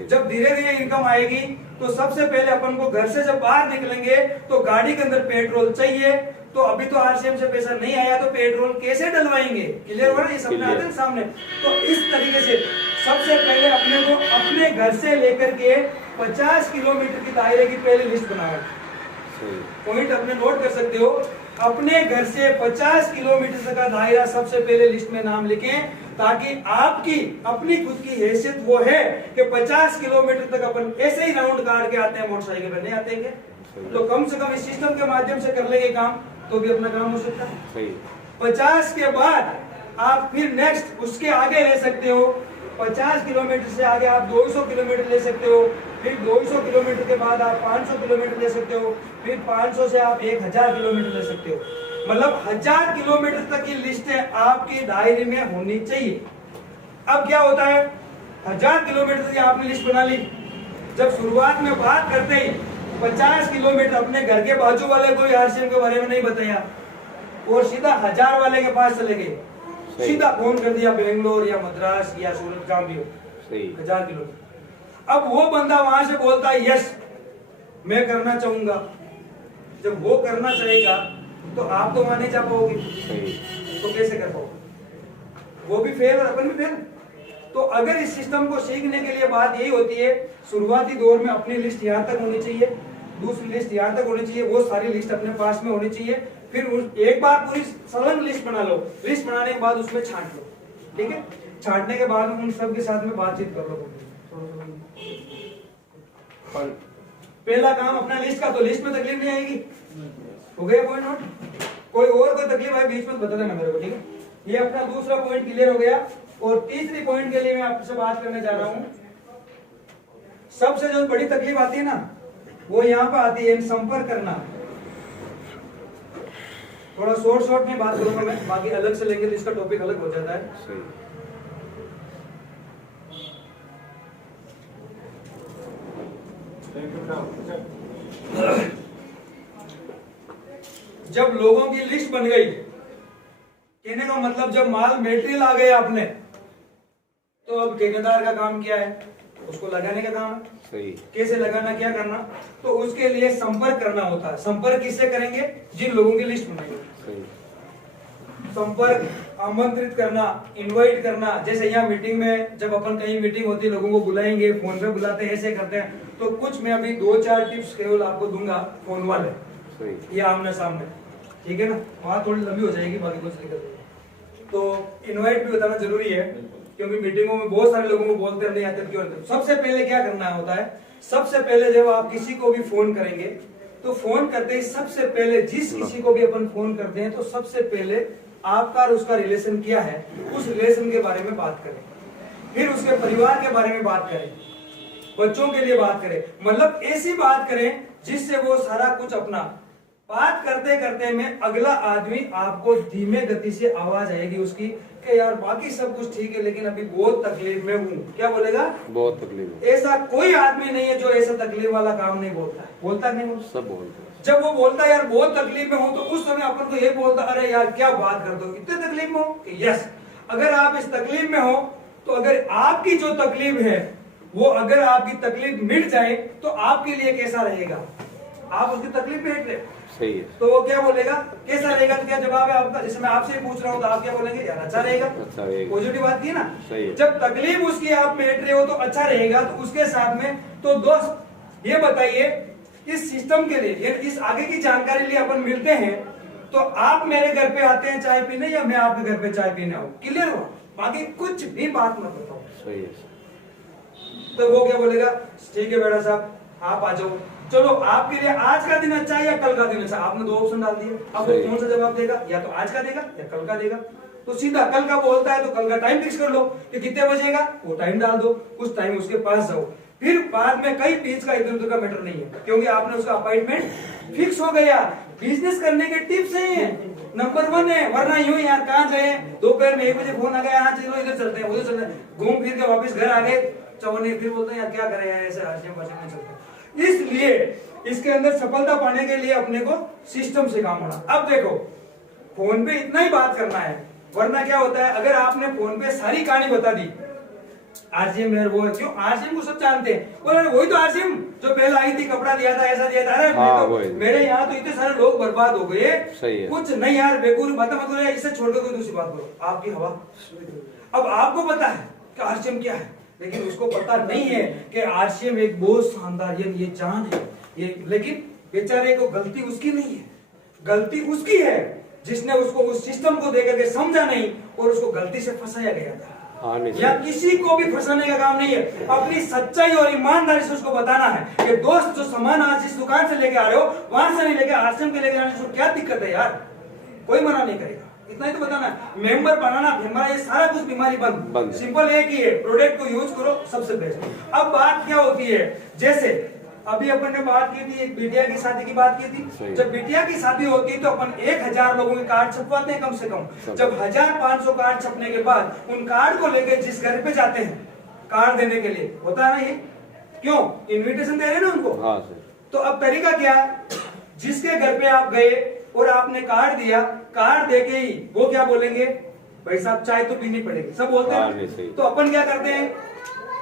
जब धीरे धीरे इनकम आएगी तो सबसे पहले अपन को घर से जब बाहर निकलेंगे तो गाड़ी के अंदर पेट्रोल चाहिए। तो अभी तो आरसीएम से पैसा नहीं आया तो पेट्रोल कैसे डलवाएंगे, क्लियर हो रहा है, ये सपने आते हैं सामने। तो इस तरीके से सबसे पहले अपने को अपने घर से लेकर के 50 किलोमीटर की दायरे की पहले लिस्ट बनाओ। पॉइंट अपने नोट कर सकते हो, अपने घर से 50 किलोमीटर तक का दायरा सबसे पहले लिस्ट में नाम लिखें, ताकि आपकी अपनी खुद की हैसियत वो है कि 50 किलोमीटर तक अपन ऐसे ही राउंड काट के आते हैं, मोटरसाइकिल पर नहीं आते हैं। तो कम से कम इस सिस्टम के माध्यम से कर लेंगे काम तो भी अपना काम हो सकता है। 50 के बाद आप फिर नेक्स्ट उसके आगे ले सकते हो, 50 किलोमीटर से आगे आप 200 किलोमीटर ले सकते हो, फिर 200 किलोमीटर के बाद आप 500 किलोमीटर ले सकते हो, फिर 500 से आप 1000 किलोमीटर ले सकते हो। मतलब 1000 किलोमीटर तक की लिस्ट आपकी डायरी में होनी चाहिए। अब क्या होता है, 1000 किलोमीटर की आपने लिस्ट बना ली, जब शुरुआत में बात करते ही 50 किलोमीटर अपने घर के बाजू वाले को आरसीएम के बारे में नहीं बताया और सीधा 1000 वाले के पास चले गए, सीधा फोन कर दिया बेंगलोर या मद्रास या सूरत, जहां भी हो, 1000 किलोमीटर। अब वो बंदा वहां से बोलता है यस मैं करना चाहूंगा। जब वो करना चाहेगा तो आप तो वहां नहीं जा पाओगे, तो कैसे कर पाओगे, वो भी फेल और अपन भी फेल। तो अगर इस सिस्टम को सीखने के लिए बात यही होती है, शुरुआती दौर में अपनी लिस्ट यहाँ तक होनी चाहिए, दूसरी लिस्ट यहाँ तक होनी चाहिए, वो सारी लिस्ट अपने पास में होनी चाहिए। फिर एक बार पूरी संलग्न लिस्ट बना लो, लिस्ट बनाने के बाद उसमें छांट लो, ठीक है। छांटने के बाद उन सब के साथ में बातचीत कर लो। पहला काम अपना लिस्ट का, तो लिस्ट में तकलीफ नहीं आएगी, हो गया पॉइंट नोट। कोई और कोई तकलीफ आए बीच में बता देना मेरे को, ठीक है। ये अपना दूसरा पॉइंट क्लियर हो गया। और तीसरी पॉइंट के लिए मैं आपसे बात करने जा रहा हूं, सबसे जो बड़ी तकलीफ आती है ना वो यहाँ पे आती है संपर्क करना। थोड़ा शॉर्ट में बात करूंगा मैं, बाकी अलग से लेंगे तो इसका टॉपिक अलग हो जाता है। जब लोगों की लिस्ट बन गई, कहने का मतलब जब माल मेटेरियल आ गया अपने, तो अब ठेकेदार का काम क्या है, उसको लगाने का काम है। सही। कैसे लगाना, क्या करना, तो उसके लिए संपर्क करना होता है। संपर्क किससे करेंगे, जिन लोगों की लिस्ट बनाएंगे। संपर्क, आमंत्रित करना, इनवाइट करना। जैसे यहाँ मीटिंग में जब अपन कहीं मीटिंग होती है, लोगों को बुलाएंगे, फोन पे बुलाते हैं, ऐसे करते हैं। तो कुछ मैं अभी 2-4 टिप्स केवल आपको दूंगा, फोन वाले या आमने सामने। ठीक है ना, वहाँ थोड़ी लंबी हो जाएगी, बाकी कुछ दिक्कत नहीं। तो इनवाइट भी बताना जरूरी है, क्योंकि मीटिंगों में बहुत सारे लोगों को बोलते नहीं आते क्यों। सबसे पहले क्या करना होता है, सबसे पहले जब आप किसी को भी फोन करेंगे तो फोन करते ही सबसे पहले जिस किसी को भी अपन फोन करते हैं तो सबसे पहले आपका और उसका रिलेशन क्या है, उस रिलेशन के बारे में बात करें, फिर उसके परिवार के बारे में बात करें, बच्चों के लिए बात करें, मतलब ऐसी बात करें जिससे वो सारा कुछ अपना बात करते करते में अगला आदमी आपको धीमे गति से आवाज आएगी उसकी कि यार बाकी सब कुछ ठीक है लेकिन अभी बहुत तकलीफ में हूँ। क्या बोलेगा? बहुत तकलीफ है। ऐसा कोई आदमी नहीं है जो ऐसा तकलीफ वाला काम नहीं बोलता है। बोलता नहीं बोलता? सब बोलते हैं। जब वो बोलता है यार बहुत तकलीफ में हो तो उस समय अपन को ये बोलता अरे यार क्या बात करते हो, इतने तकलीफ में हो? यस, अगर आप इस तकलीफ में हो तो अगर आपकी जो तकलीफ है वो अगर आपकी तकलीफ मिट जाए तो आपके लिए कैसा रहेगा? आप उसकी तकलीफ में हट रहे, सही है। तो वो क्या बोलेगा, कैसा रहेगा? तो क्या जवाब है आपका? जैसे मैं आपसे ही पूछ रहा हूँ तो आप क्या बोलेंगे? यार अच्छा रहेगा। अच्छा रहेगा। पॉजिटिव बात की ना, सही है। जब तकलीफ उसकी आप में हट रहे हो तो अच्छा रहेगा। तो उसके साथ में तो दोस्त ये बताइए, इस सिस्टम के लिए इस आगे की जानकारी लिए अपन मिलते हैं तो आप मेरे घर पे आते हैं चाय पीने या मैं आपके घर पे चाय पीने आऊँ? क्लियर हुआ? बाकी कुछ भी बात मत बताओ। सही है। तो वो क्या बोलेगा, ठीक है बेटा साहब आप आ जाओ, चलो आपके लिए आज का दिन अच्छा है या कल का दिन अच्छा? आपने दो ऑप्शन डाल दिए, अब वो कौन सा जवाब देगा? या तो आज का देगा या कल का देगा। तो सीधा कल का बोलता है तो कल का टाइम फिक्स कर लो कि कितने बजेगा, वो टाइम डाल दो, उस टाइम उसके पास जाओ। फिर बाद में कई बीच का इधर उधर का मैटर नहीं है, क्योंकि आपने उसका अपॉइंटमेंट फिक्स हो गया। बिजनेस करने के टिप्स हैं, नंबर 1 है, वरना यूं यार कहाँ गए, दोपहर में 1 बजे फोन आ गया, हाँ चलो इधर चलते हैं, उधर चलते हैं, घूम फिर के वापस घर आ गए, चौने फिर बोलते हैं यार क्या करें यार, ऐसे आश्रम में चलते हैं। इसलिए इसके अंदर सफलता पाने के लिए अपने को सिस्टम से काम होना। अब देखो फोन पे इतना ही बात करना है, वरना क्या होता है अगर आपने फोन पे सारी कहानी बता दी, आरसीएम मेरे वो है, क्यों आरसीएम को सब जानते हैं, बोले वही तो आरसीएम जो पहले आई थी, कपड़ा दिया था, ऐसा दिया था। अरे हाँ, तो मेरे यहाँ तो इतने सारे लोग बर्बाद हो गए। सही है। कुछ नहीं यार बेकूफ बातें मत करो, इससे छोड़कर कोई दूसरी बात करो। आपकी हवा, अब आपको पता है कि आरसीएम क्या है, लेकिन उसको पता नहीं है कि आरसीएम एक बहुत शानदार ये जान है ये, लेकिन बेचारे को गलती उसकी नहीं है, गलती उसकी है जिसने उसको उस सिस्टम को देकर के समझा नहीं और उसको गलती से फंसाया गया था। या किसी को भी फंसाने का काम नहीं है, अपनी सच्चाई और ईमानदारी से उसको बताना है कि दोस्त जो सामान आज जिस दुकान से लेके आ रहे हो वहां से नहीं लेके आरसीएम के लेके आने से क्या दिक्कत है यार, कोई मना नहीं करेगा, इतना ही तो बताना है। मेंबर बनाना हमारा ये सारा कुछ बीमारी बंद, सिंपल एक ही है, प्रोडक्ट को यूज करो सबसे बेस्ट। अब बात क्या होती है, जैसे अभी अपन ने बात की थी एक बिटिया की शादी की बात की थी, जब बिटिया की शादी होती है तो अपन 1000 लोगों के कार्ड छपवाते हैं कम से कम। जब 1500 कार्ड छपने के बाद उन कार्ड को लेकर जिस घर पे जाते हैं कार्ड देने के लिए, होता है ना ये, क्यों इन्विटेशन दे रहे हैं ना उनको। हाँ सर। तो अब तरीका क्या, जिसके घर पे आप गए और आपने कार्ड दिया, कार्ड देके ही वो क्या बोलेंगे, भाई साहब चाय तो पीनी पड़ेगी, सब बोलते हैं। तो अपन क्या करते हैं,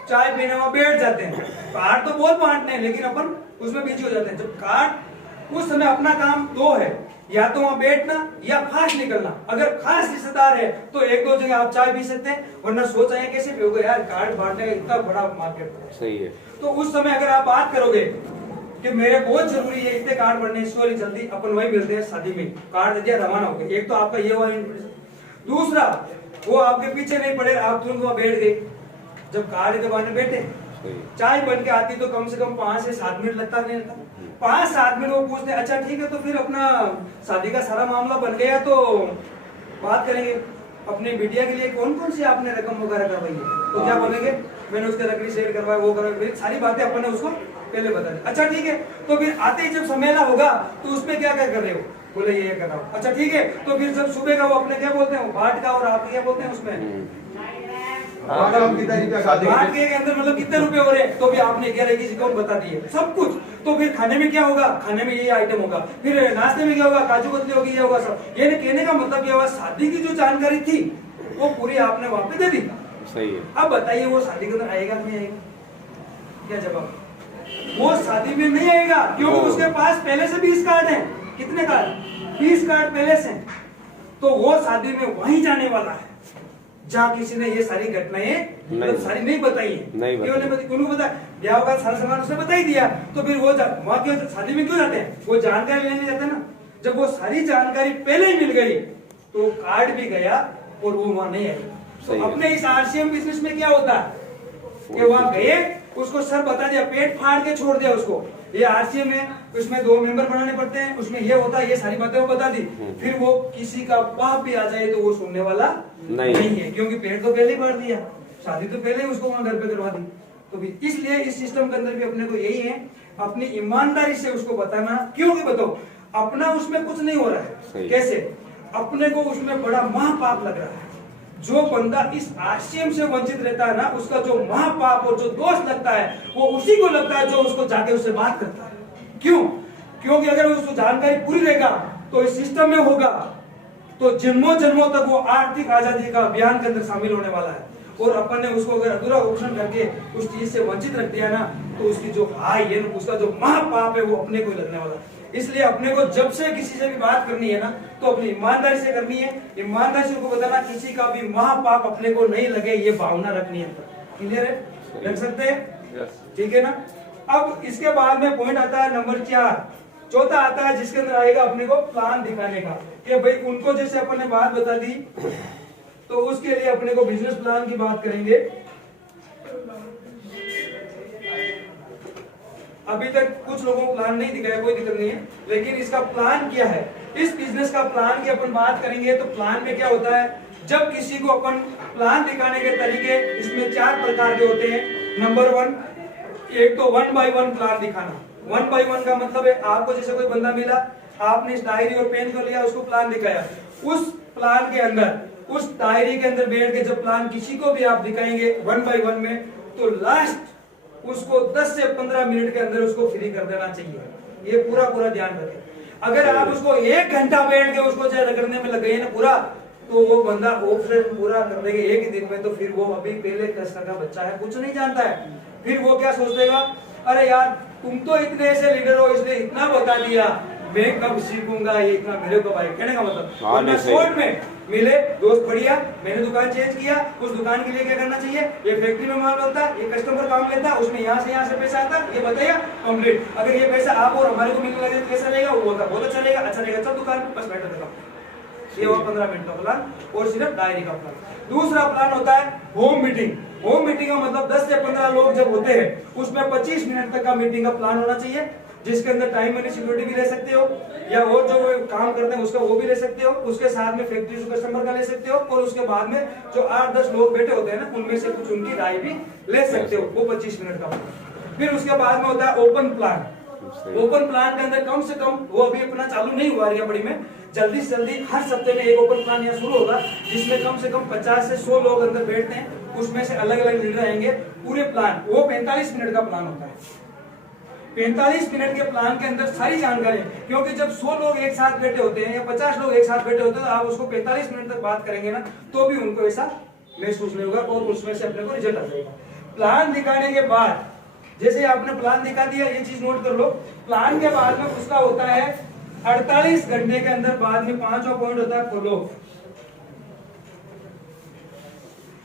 चाय पीने में बैठ जाते हैं, कार्ड तो बहुत बांटते हैं लेकिन अपन उसमें बिजी हो जाते हैं। जब कार्ड उस समय अपना काम दो है, या तो वहां बैठना या फास्ट निकलना। अगर खास रिश्तेदार है तो 1-2 जगह आप चाय पी सकते हैं, वरना सोच आए कैसे पियोगे यार, कार्ड बांटने का इतना बड़ा मार्केट है। सही है। तो उस समय अगर आप बात करोगे कि मेरे बहुत जरूरी है इतने कार्ड बढ़ने, सॉरी जल्दी अपन वही मिलते हैं शादी में, कार्ड दे दिया रवाना हो गए। एक तो आपका ये हुआ, दूसरा वो आपके पीछे नहीं पड़े, आप तुरंत वहां बैठ गए। जब कार्ड के बारे में बैठे, चाय बन के आती तो कम से कम 5 से 7 मिनट लगता नहीं लगता, 5-7 मिनट वो पूछते अच्छा ठीक है तो फिर अपना शादी का सारा मामला बन गया तो बात करेंगे, अपने बिटिया के लिए कौन कौन सी आपने रकम वगैरह करवाई है, तो क्या बोलेंगे मैंने उसके रकड़ी शेयर करवाया, वो करवाई, सारी बातें अपन ने उसको पहले बता दी। अच्छा ठीक है, तो फिर आते ही जब समेला होगा तो उसमें क्या क्या कर रहे हो, बोले ये कर रहा हूँ। अच्छा ठीक है, तो फिर जब सुबह का वो अपने क्या बोलते हैं बाट का, और आप क्या बोलते हैं उसमें बाट के अंदर मतलब कितने रुपए हो रहे, तो भी आपने 11 की अकाउंट बता दिए सब कुछ। तो फिर खाने में क्या होगा, खाने में ये आइटम होगा, फिर नाश्ते में क्या होगा, काजू कतली होगी, ये होगा सब। ये कहने का मतलब क्या हुआ, शादी की जो जानकारी थी वो पूरी आपने वहां पे दे दी। सही है। अब बताइए वो शादी के अंदर आएगा नहीं आएगा, क्या जवाब, वो शादी में नहीं आएगा क्योंकि उसके पास पहले से 20 कार्ड हैं। कितने कार्ड, 20 कार्ड पहले से, तो वो शादी में वहीं जाने वाला है जहाँ किसी ने ये सारी घटनाएं मतलब सारी नहीं बताई है, उनको पता ब्याह का सारा सामान उसने बता ही दिया। तो फिर वो वहाँ क्यों शादी में क्यों जाते हैं, वो जानकारी लेने जाते हैं ना। जब वो सारी जानकारी पहले ही मिल गई तो कार्ड भी गया और वो वहां नहीं आएगा। तो अपने इस आरसीएम बिजनेस में क्या होता है कि वहां गए, उसको सर बता दिया, पेट फाड़ के छोड़ दिया उसको, ये आरसीएम है, उसमें 2 मेंबर बनाने पड़ते हैं, उसमें ये होता है, ये सारी बातें वो बता दी। फिर वो किसी का बाप भी आ जाए तो वो सुनने वाला नहीं है, क्योंकि पेट तो पहले ही फाड़ दिया, शादी तो पहले ही उसको वहां घर पे करवा दी। तो भी इसलिए इस सिस्टम के अंदर भी अपने को यही है, अपनी ईमानदारी से उसको बताना। क्योंकि बताओ अपना उसमें कुछ नहीं हो रहा है, कैसे अपने को उसमें बड़ा महापाप लग रहा है। जो बंदा इस आरसीएम से वंचित रहता है ना, उसका जो महापाप और जो दोष लगता है वो उसी को लगता है जो उसको जाके उससे बात करता है। क्यों? क्योंकि अगर उसको जानकारी पूरी रहेगा तो इस सिस्टम में होगा तो जन्मों जन्मों तक वो आर्थिक आजादी का अभियान के अंदर शामिल होने वाला है। और अपन ने उसको अगर अधूरा ऑप्शन करके उस चीज से वंचित रख दिया ना, तो उसकी जो हाई है, उसका जो महापाप है वो अपने को ही लगने वाला है। इसलिए अपने को जब से किसी से भी बात करनी है ना, तो अपनी ईमानदारी से करनी है, ईमानदारी से उनको बताना, किसी का भी महापाप अपने को नहीं लगे, ये भावना रखनी है। क्लियर है? रख सकते हैं? ठीक है ना। अब इसके बाद में पॉइंट आता है नंबर 4, चौथा आता है, जिसके अंदर आएगा अपने को प्लान दिखाने का। कि भाई उनको जैसे अपन ने बात बता दी, तो उसके लिए अपने को बिजनेस प्लान की बात करेंगे। अभी तक कुछ लोगों को प्लान नहीं दिखाया, कोई दिक्कत नहीं है, लेकिन इसका प्लान क्या है, इस बिजनेस का प्लान की अपन बात करेंगे। तो प्लान में क्या होता है, जब किसी को अपन प्लान दिखाने के तरीके इसमें 4 प्रकार के होते हैं। नंबर 1, एक तो 1 बाय 1 प्लान दिखाना। 1 बाय 1 का मतलब है आपको जैसे कोई बंदा मिला, आपने इस डायरी और पेन को लिया, उसको प्लान दिखाया, उस प्लान के अंदर, उस डायरी के अंदर बैठ के जब प्लान किसी को भी आप दिखाएंगे 1 बाय 1 में, तो लास्ट उसको 10 से 15 मिनट के अंदर उसको फ्री कर देना चाहिए। ये पूरा ध्यान रखें। अगर आप उसको 1 घंटा बैठ के उसको करने में लग गए ना पूरा, तो वो बंदा ऑपरेशन पूरा कर देगा 1 दिन में। तो फिर वो अभी पहले क्लास का बच्चा है, कुछ नहीं जानता है, फिर वो क्या सोच देगा, अरे यार तुम तो इतने ऐसे लीडर हो, इसने इतना बता दिया, मैं कब सीखूंगा, ये इतना मेरे को भाई कहने का मतलब। शॉर्ट में मिले दोस्त, बढ़िया, मैंने दुकान चेंज किया, उस दुकान के लिए क्या करना चाहिए, ये फैक्ट्री में माल बनता, ये कस्टमर काम लेता, उसमें यहाँ से पैसा आता, ये बताइए कंप्लीट। अगर ये पैसा आप और हमारे को मिलने लगे तो कैसा रहेगा, वो होता बहुत अच्छा रहेगा, चल दुकान बस बैठा था। ये हुआ 15 मिनट का प्लान और सिर्फ डायरी का प्लान। दूसरा प्लान होता है होम मीटिंग। होम मीटिंग का मतलब 10 से 15 लोग जब होते हैं, उसमें 25 मिनट तक का मीटिंग का प्लान होना चाहिए, जिसके अंदर टाइम मनी सिक्योरिटी भी ले सकते हो, या और जो काम करते हैं उसका वो भी ले सकते हो, उसके साथ में फैक्ट्री से कस्टमर का ले सकते हो, और उसके बाद में जो 8-10 लोग बैठे होते हैं ना, उनमें से कुछ उनकी राय भी ले सकते हो, वो 25 मिनट का। फिर उसके बाद में होता है ओपन प्लान। ओपन प्लान के अंदर कम से कम, वो अभी अपना चालू नहीं हुआ है बड़ी में, जल्दी से जल्दी हर सप्ते में एक ओपन प्लान यहाँ शुरू होगा, जिसमें कम से कम 50 से 100 लोग अंदर बैठते हैं, उसमें से अलग अलग लीडर आएंगे। पूरे प्लान वो 45 मिनट का प्लान होता है। 45 मिनट के प्लान के अंदर सारी जानकारी, क्योंकि जब 100 लोग एक साथ बैठे होते हैं या 50 लोग एक साथ बैठे होते हैं, तो आप उसको 45 मिनट तक बात करेंगे ना, तो भी उनको ऐसा महसूस नहीं होगा और उसमें से अपने को रिजल्ट आ जाएगा। प्लान दिखाने के बाद, जैसे आपने प्लान दिखा दिया, ये चीज नोट कर लो, प्लान के बाद में उसका होता है 48 घंटे के अंदर बाद में 5वां पॉइंट होता है फॉलो।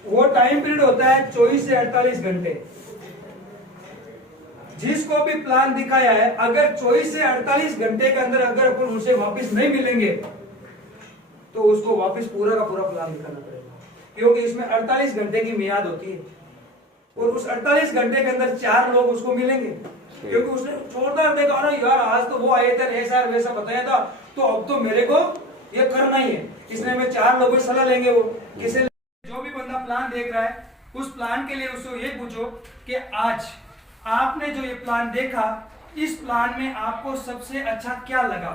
वो टाइम पीरियड होता है 24 से 48 घंटे। जिसको भी प्लान दिखाया है, अगर 24 से 48 घंटे के अंदर अगर अपन उसे वापस नहीं मिलेंगे, तो उसको वापस पूरा का पूरा प्लान दिखाना पड़ेगा, क्योंकि इसमें 48 घंटे की मियाद होती है, और उस 48 घंटे के अंदर 4 लोग उसको मिलेंगे, क्योंकि उसने छोड़कर देखा ना, यार आज तो वो आए थे, ऐसा वैसा बताया था, तो अब तो मेरे को ये करना ही है, इसलिए मैं 4 लोगों की सलाह लेंगे। वो किसे, जो भी बंदा प्लान देख रहा है, उस प्लान के लिए उसको ये पूछो कि आज आपने जो ये प्लान देखा, इस प्लान में आपको सबसे अच्छा क्या लगा।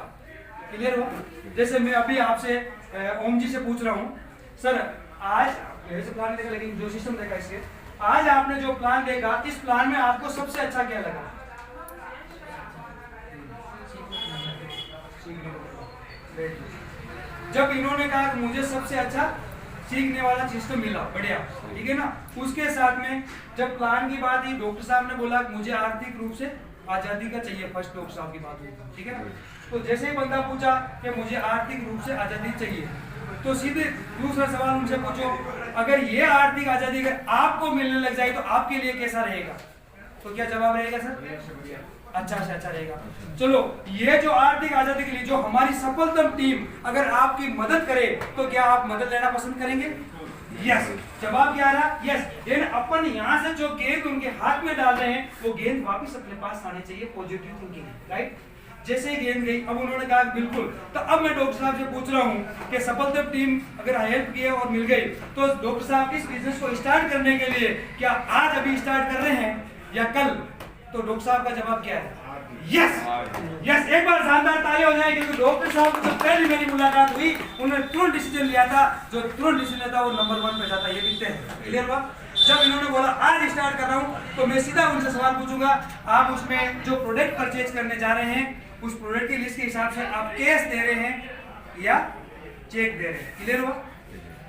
क्लियर हो? जैसे मैं अभी आपसे ओम जी से पूछ रहा हूँ, सर आज ऐसे प्लान देखा, लेकिन जो सिस्टम देखा इसके, आज आपने जो प्लान देखा, इस प्लान में आपको सबसे अच्छा क्या लगा। जब इन्होंने कहा कि मुझे सबसे अच्छा सीखने वाला सिस्टम मिला, बढ़िया, ठीक है ना। उसके साथ में जब प्लान की बात हुई, डॉक्टर साहब ने बोला मुझे आर्थिक रूप से आजादी का चाहिए, फर्स्ट डॉक्टर साहब की बात हुई, ठीक है ना। तो जैसे ही बंदा पूछा कि मुझे आर्थिक रूप से आजादी चाहिए, तो सीधे दूसरा सवाल उनसे पूछो, अगर ये आर्थिक आजादी आपको मिलने लग जाए तो आपके लिए कैसा रहेगा। तो क्या जवाब रहेगा सर? अच्छा से अच्छा रहेगा। चलो, ये जो आर्थिक आजादी के लिए जो हमारी सफलतम टीम अगर आपकी मदद करे तो क्या आप मदद लेना पसंद करेंगे? यस। जवाब क्या आ रहा? यस। लेकिन अपन यहाँ से जो गेंद उनके हाथ में डाल रहे हैं वो गेंद वापस अपने पास आनी चाहिए, पॉजिटिव थिंकिंग, राइट? जैसे ही गेंद गई, अब उन्होंने कहा बिल्कुल, तो अब मैं डॉक्टर साहब से पूछ रहा हूँ कि सफलतम टीम अगर हेल्प किए और मिल गई तो डॉक्टर साहब इस बिजनेस को स्टार्ट करने के लिए क्या आज अभी स्टार्ट कर रहे हैं या कल? तो डॉक्टर साहब का जवाब क्या है? यस। यस। एक बार शानदार ताली हो जाए, क्योंकि डॉक्टर साहब को जब पहली मेरी मुलाकात हुई उन्होंने तुरंत डिसीजन लिया था, जो तुरंत डिसीजन लेता वो नंबर 1 पे जाता। ये दिखते हैं, क्लियर हुआ? जब इन्होंने बोला आज स्टार्ट कर रहा हूं तो मैं सीधा उनसे सवाल पूछूंगा, आप उसमें जो प्रोडक्ट परचेज करने जा रहे हैं उस प्रोडक्ट की लिस्ट के हिसाब से आप कैश दे रहे हैं या चेक दे रहे हैं? क्लियर हुआ?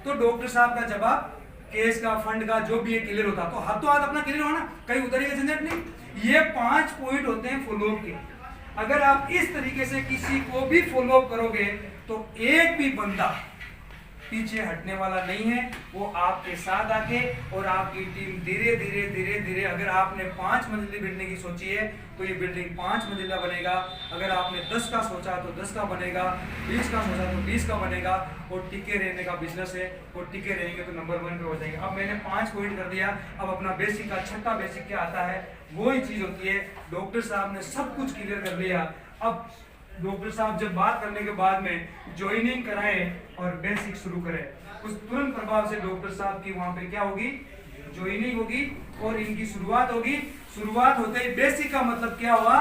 तो डॉक्टर साहब का जवाब केस का, फंड का, जो भी है क्लियर होता। तो हाथों हाथ अपना क्लियर होना, कहीं उधर का झंझट नहीं। ये 5 पॉइंट होते हैं फॉलोअप के। अगर आप इस तरीके से किसी को भी फॉलोअप करोगे तो एक भी बंदा पीछे हटने वाला नहीं है, वो आपके साथ आके और आपकी टीम धीरे धीरे धीरे धीरे, अगर आपने 5 मंजिली बिल्डिंग की सोची है तो ये बिल्डिंग 5 मंजिला बनेगा। अगर आपने 10 का सोचा तो 10 का बनेगा, 20 का सोचा तो 20 का बनेगा। और टिके रहने का बिजनेस है, और टिके रहेंगे तो नंबर 1 पे हो जाएंगे। अब मैंने 5 पॉइंट कर दिया। अब अपना बेसिक का छठा बेसिक क्या आता है, वो ही चीज होती है। डॉक्टर साहब ने सब कुछ क्लियर कर लिया। अब डॉक्टर साहब जब बात करने के बाद में ज्वाइनिंग कराएं और बेसिक शुरू करें, उस तुरंत प्रभाव से डॉक्टर साहब की वहां पे क्या होगी, ज्वाइनिंग होगी और इनकी शुरुआत होगी। शुरुआत होते ही बेसिक का मतलब क्या हुआ,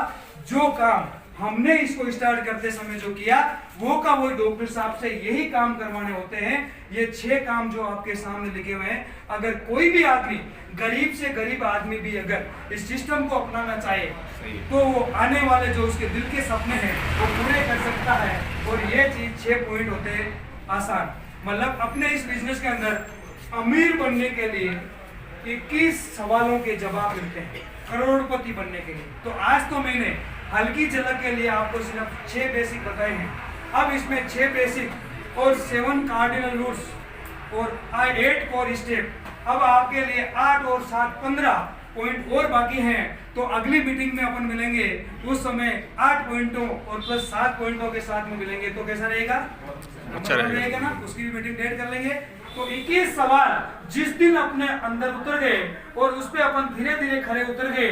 जो काम हमने इसको स्टार्ट करते समय जो किया वो का वो डॉक्टर साहब से यही काम करवाने होते हैं। ये 6 काम जो आपके सामने लिखे हुए हैं, अगर कोई भी आदमी, गरीब से गरीब आदमी भी अगर इस सिस्टम को अपनाना चाहे तो वो आने वाले जो उसके दिल के सपने हैं वो पूरे कर सकता है। और ये चीज 6 पॉइंट होते हैं आसान। मतलब अपने इस बिजनेस के अंदर अमीर बनने के लिए 21 सवालों के जवाब मिलते हैं करोड़पति बनने के लिए। तो आज तो मैंने हल्की झलक के लिए आपको सिर्फ 6 बेसिक बताए हैं। अब इसमें 6 बेसिक और 7 कार्डिनल रूल्स और 8 कोर स्टेप। अब आपके लिए 8 और 7 15 पॉइंट और बाकी हैं। तो अगली मीटिंग में अपन मिलेंगे, उस समय 8 पॉइंटों और प्लस 7 पॉइंटों के साथ में मिलेंगे। तो कैसा रहेगा? अच्छा रहेगा ना? उसकी भी मीटिंग डेट कर लेंगे। तो 21 सवाल जिस दिन अपने अंदर उतर गए और उस पर अपन धीरे धीरे खड़े उतर गए